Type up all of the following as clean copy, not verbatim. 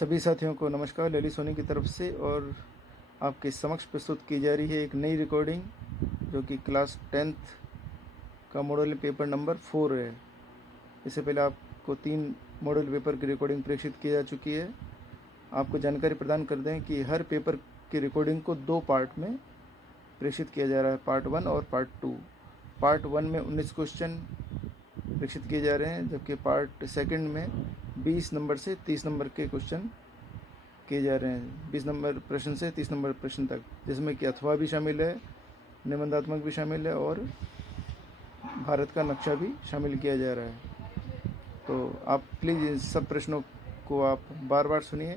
सभी साथियों को नमस्कार। ललित सोनी की तरफ से और आपके समक्ष प्रस्तुत की जा रही है एक नई रिकॉर्डिंग जो कि क्लास 10th का मॉडल पेपर नंबर 4 है। इससे पहले आपको 3 मॉडल पेपर की रिकॉर्डिंग प्रेषित की जा चुकी है। आपको जानकारी प्रदान कर दें कि हर पेपर की रिकॉर्डिंग को 2 पार्ट में प्रेषित किया जा रहा है, पार्ट 1 और पार्ट 2। पार्ट 1 में 19 क्वेश्चन प्रेषित किए जा रहे हैं, जबकि पार्ट 2 में 20 नंबर से 30 नंबर के क्वेश्चन किए जा रहे हैं। 20 नंबर प्रश्न से 30 नंबर प्रश्न तक, जिसमें कि अथवा भी शामिल है, निबंधात्मक भी शामिल है और भारत का नक्शा भी शामिल किया जा रहा है। तो आप प्लीज़ इन सब प्रश्नों को आप बार बार सुनिए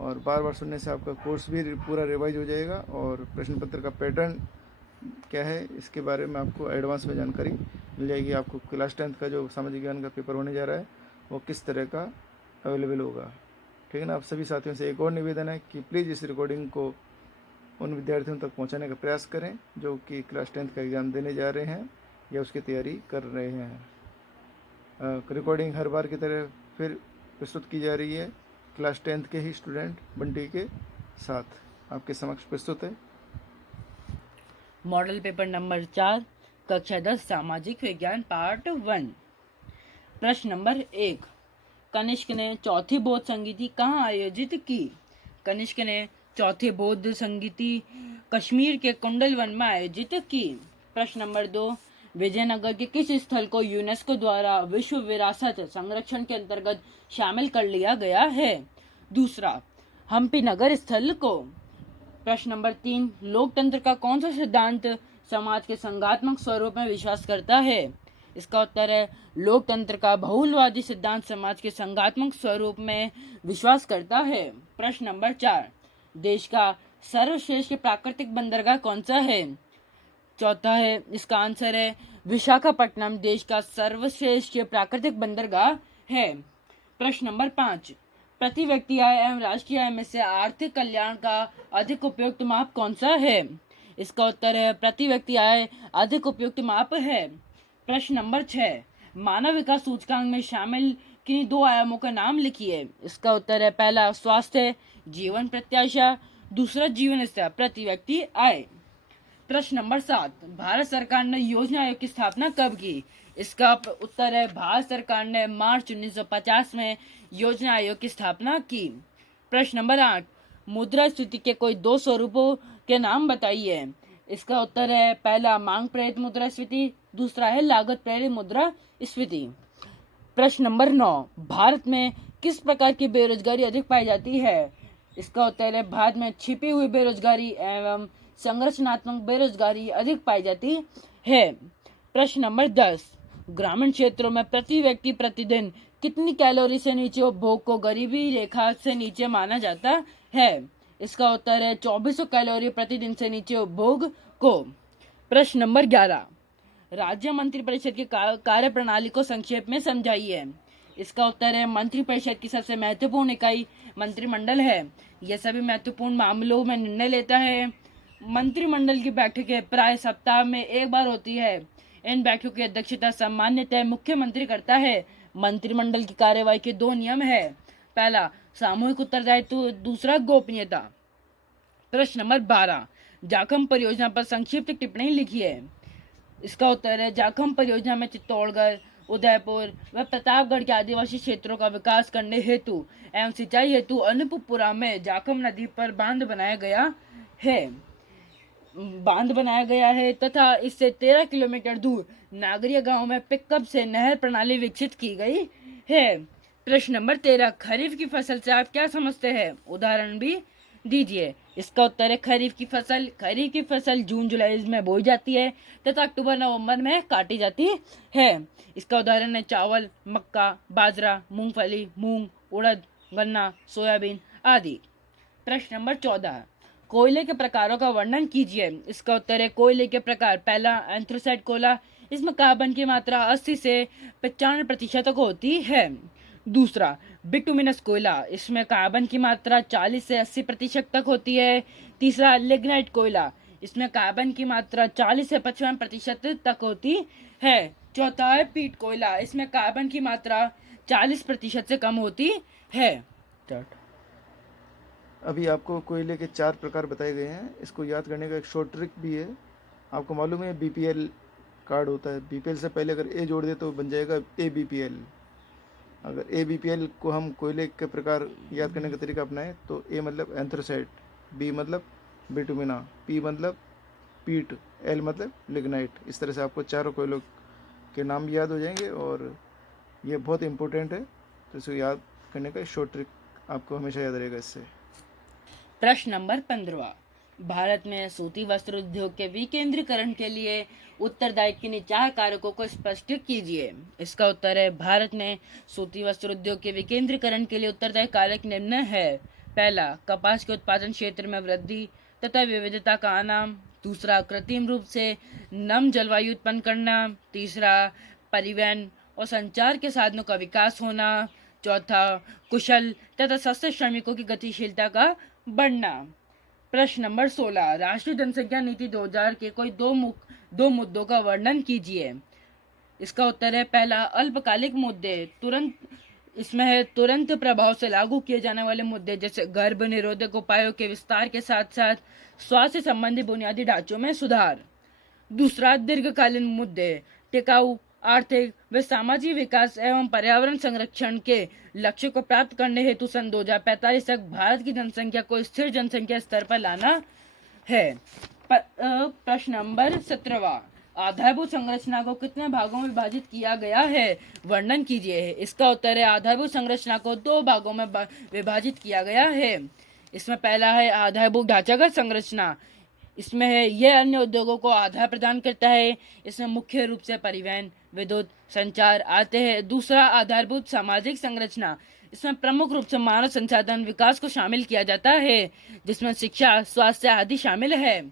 और बार बार सुनने से आपका कोर्स भी पूरा रिवाइज हो जाएगा और प्रश्न पत्र का पैटर्न क्या है इसके बारे में आपको एडवांस में जानकारी मिल जाएगी। आपको क्लास 10th का जो सामाजिक ज्ञान का पेपर होने जा रहा है वो किस तरह का अवेलेबल होगा, ठीक है ना। आप सभी साथियों से एक और निवेदन है कि प्लीज़ इस रिकॉर्डिंग को उन विद्यार्थियों तक पहुंचाने का प्रयास करें जो कि क्लास 10th का एग्ज़ाम देने जा रहे हैं या उसकी तैयारी कर रहे हैं। रिकॉर्डिंग हर बार की तरह फिर प्रस्तुत की जा रही है क्लास 10th के ही स्टूडेंट बंटी के साथ आपके समक्ष प्रस्तुत है मॉडल पेपर नंबर 4 कक्षा 10 सामाजिक विज्ञान पार्ट 1। प्रश्न नंबर 1, कनिष्क ने चौथी बौद्ध संगीति कहाँ आयोजित की? कनिष्क ने चौथी बौद्ध संगीति कश्मीर के कुंडल वन में आयोजित की। प्रश्न नंबर 2, विजयनगर के किस स्थल को यूनेस्को द्वारा विश्व विरासत संरक्षण के अंतर्गत शामिल कर लिया गया है? दूसरा, हम्पी नगर स्थल को। प्रश्न नंबर 3, लोकतंत्र का कौन सा सिद्धांत समाज के संघात्मक स्वरूप में विश्वास करता है? इसका उत्तर है लोकतंत्र का बहुलवादी सिद्धांत समाज के संघात्मक स्वरूप में विश्वास करता है। प्रश्न नंबर 4, देश का सर्वश्रेष्ठ प्राकृतिक बंदरगाह कौन सा है? चौथा है, इसका आंसर है विशाखापट्टनम देश का सर्वश्रेष्ठ प्राकृतिक बंदरगाह है। प्रश्न नंबर 5, प्रति व्यक्ति आय एवं राष्ट्रीय आय में से आर्थिक कल्याण का अधिक उपयुक्त माप कौन सा है? इसका उत्तर है प्रति व्यक्ति आय अधिक उपयुक्त माप है। प्रश्न नंबर 6, मानव विकास सूचकांक में शामिल किन्हीं 2 आयामों का नाम लिखिए। इसका उत्तर है पहला स्वास्थ्य जीवन प्रत्याशा, दूसरा जीवन स्तर प्रति व्यक्ति आय। प्रश्न नंबर 7, भारत सरकार ने योजना आयोग की स्थापना कब की? इसका उत्तर है भारत सरकार ने मार्च 1950 में योजना आयोग की स्थापना की। प्रश्न नंबर 8, मुद्रास्फीति के कोई 2 स्वरूपों के नाम बताइए। इसका उत्तर है पहला मांग प्रेरित मुद्रास्फीति, दूसरा है लागत प्रेरित मुद्रास्फीति। प्रश्न नंबर 9, भारत में किस प्रकार की बेरोजगारी अधिक पाई जाती है? इसका उत्तर है भारत में छिपी हुई बेरोजगारी एवं संरचनात्मक बेरोजगारी अधिक पाई जाती है। प्रश्न नंबर 10, ग्रामीण क्षेत्रों में प्रति व्यक्ति प्रतिदिन कितनी कैलोरी से नीचे उपभोग को गरीबी रेखा से नीचे माना जाता है? इसका उत्तर है 2400 कैलोरी प्रतिदिन से नीचे उपभोग को। प्रश्न नंबर 11, राज्य मंत्रिपरिषद की कार्य प्रणाली को संक्षेप में समझाइए। इसका उत्तर है मंत्रिपरिषद की सबसे महत्वपूर्ण इकाई मंत्रिमंडल है। यह सभी महत्वपूर्ण मामलों में निर्णय लेता है। मंत्रिमंडल की बैठकें प्राय सप्ताह में 1 बार होती है। इन बैठकों की अध्यक्षता सामान्यतः मुख्यमंत्री करता है। मंत्रिमंडल की कार्यवाही के 2 नियम है, पहला सामूहिक उत्तरदायित्व, दूसरा गोपनीयता। प्रश्न नंबर 12, जाखम परियोजना पर संक्षिप्त टिप्पणी लिखिए। इसका उत्तर है जाखम परियोजना में चित्तौड़गढ़, उदयपुर व प्रतापगढ़ के आदिवासी क्षेत्रों का विकास करने हेतु एवं सिंचाई हेतु अनूपपुरा में जाखम नदी पर बांध बनाया गया है तथा इससे 13 किलोमीटर दूर नागरिया गांव में पिकअप से नहर प्रणाली विकसित की गई है। प्रश्न नंबर 13, खरीफ की फसल से आप क्या समझते हैं? उदाहरण भी दीजिए। इसका उत्तर है खरीफ की फसल जून जुलाई में बोई जाती है तथा अक्टूबर नवंबर में काटी जाती है। इसका उदाहरण है चावल, मक्का, बाजरा, मूंगफली, मूंग, उड़द, गन्ना, सोयाबीन आदि। प्रश्न नंबर 14, कोयले के प्रकारों का वर्णन कीजिए। इसका उत्तर है कोयले के प्रकार, पहला एंथ्रासाइट कोयला, इसमें कार्बन की मात्रा 80 से 95% तक होती है। दूसरा बिटुमिनस कोयला, इसमें कार्बन की मात्रा 40 से 80% तक होती है। तीसरा लिग्नाइट कोयला, इसमें कार्बन की मात्रा 40 से 55% तक होती है। चौथा है पीट कोयला, इसमें कार्बन की मात्रा 40% से कम होती है। अभी आपको कोयले के 4 प्रकार बताए गए हैं। इसको याद करने का एक शॉर्ट ट्रिक भी है। आपको मालूम है बीपीएल कार्ड होता है, बीपीएल से पहले अगर ए जोड़ दे तो बन जाएगा एबीपीएल। अगर एबीपीएल को हम कोयले के प्रकार याद करने का तरीका अपनाएं तो ए मतलब एंथ्रासाइट, बी मतलब बिटुमिना, पी मतलब पीट, एल मतलब लिग्नाइट। इस तरह से आपको चारों कोयलों के नाम भी याद हो जाएंगे और ये बहुत इंपॉर्टेंट है, तो इसको याद करने का शॉर्ट ट्रिक आपको हमेशा याद रहेगा इससे। प्रश्न नंबर 15, भारत में सूती वस्त्र उद्योग के विकेंद्रीकरण के लिए उत्तरदायी किन्हीं 4 कारकों को स्पष्ट कीजिए। इसका उत्तर है, भारत में सूती वस्त्र उद्योग के विकेंद्रीकरण के लिए उत्तरदायी कारक निम्न है। पहला, कपास के उत्पादन क्षेत्र में वृद्धि तथा विविधता का आना। दूसरा, कृत्रिम रूप से नम जलवायु उत्पन्न करना। तीसरा, परिवहन और संचार के साधनों का विकास होना। चौथा, कुशल तथा सस्ते श्रमिकों की गतिशीलता का बढ़ना। प्रश्न नंबर 16, राष्ट्रीय जनसंख्या नीति 2000 के कोई दो मुद्दों का वर्णन कीजिए। इसका उत्तर है, पहला, अल्पकालिक मुद्दे। इसमें है तुरंत प्रभाव से लागू किए जाने वाले मुद्दे, जैसे गर्भ निरोधक उपायों के विस्तार के साथ साथ स्वास्थ्य संबंधी बुनियादी ढांचों में सुधार। दूसरा, दीर्घकालीन मुद्दे, टिकाऊ आर्थिक व सामाजिक विकास एवं पर्यावरण संरक्षण के लक्ष्य को प्राप्त करने हेतु सन 2045 तक भारत की जनसंख्या को स्थिर जनसंख्या स्तर पर लाना है। प्रश्न नंबर 17, आधारभूत संरचना को कितने भागों में विभाजित किया गया है, वर्णन कीजिए। इसका उत्तर है, आधारभूत संरचना को 2 भागों में विभाजित किया गया है। इसमें पहला है आधारभूत ढांचागत संरचना। इसमें है यह अन्य उद्योगों को आधार प्रदान करता है। इसमें मुख्य रूप से परिवहन, विद्युत, संचार आते हैं। दूसरा, आधारभूत सामाजिक संरचना। इसमें प्रमुख रूप से मानव संसाधन विकास को शामिल किया जाता है, जिसमें शिक्षा, स्वास्थ्य आदि शामिल है।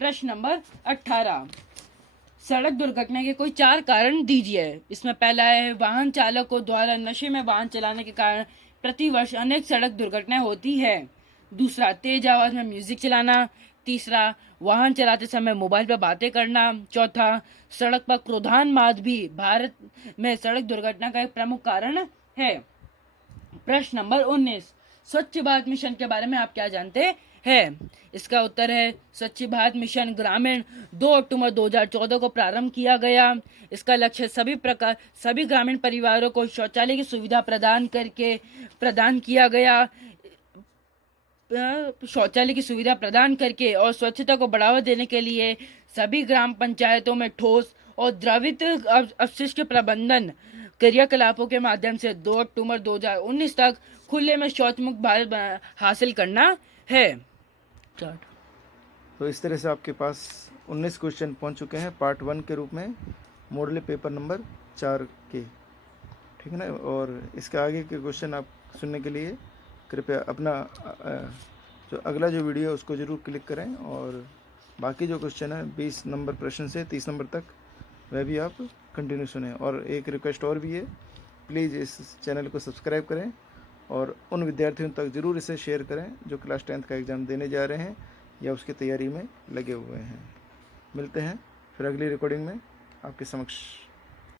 प्रश्न नंबर 18, सड़क दुर्घटना के कोई 4 कारण दीजिए। इसमें पहला है, वाहन चालकों द्वारा नशे में वाहन चलाने के कारण प्रतिवर्ष अनेक सड़क दुर्घटनाएं होती है। दूसरा, तेज आवाज में म्यूजिक चलाना। तीसरा, वाहन चलाते समय मोबाइल पर बातें करना। चौथा, सड़क पर क्रोधान्माद भी भारत में सड़क दुर्घटना का एक प्रमुख कारण है। प्रश्न नंबर 19, स्वच्छ भारत मिशन के बारे में आप क्या जानते हैं? इसका उत्तर है, स्वच्छ भारत मिशन ग्रामीण 2 अक्टूबर 2014 को प्रारंभ किया गया। इसका लक्ष्य सभी ग्रामीण परिवारों को शौचालय की सुविधा प्रदान करके और स्वच्छता को बढ़ावा देने के लिए सभी ग्राम पंचायतों में ठोस और द्रवित अपशिष्ट प्रबंधन क्रियाकलापों के माध्यम से 2 अक्टूबर 2019 तक खुले में शौच मुक्त भारत हासिल करना है। तो इस तरह से आपके पास 19 क्वेश्चन पहुंच चुके हैं पार्ट 1 के रूप में, मॉडल पेपर नंबर 4 के, ठीक है ना। और इसके आगे के क्वेश्चन आप सुनने के लिए कृपया अपना जो अगला जो वीडियो है उसको ज़रूर क्लिक करें, और बाकी जो क्वेश्चन है 20 नंबर प्रश्न से 30 नंबर तक वह भी आप कंटिन्यू सुनें। और एक रिक्वेस्ट और भी है, प्लीज़ इस चैनल को सब्सक्राइब करें और उन विद्यार्थियों तक ज़रूर इसे शेयर करें जो क्लास 10th का एग्ज़ाम देने जा रहे हैं या उसकी तैयारी में लगे हुए हैं। मिलते हैं फिर अगली रिकॉर्डिंग में आपके समक्ष।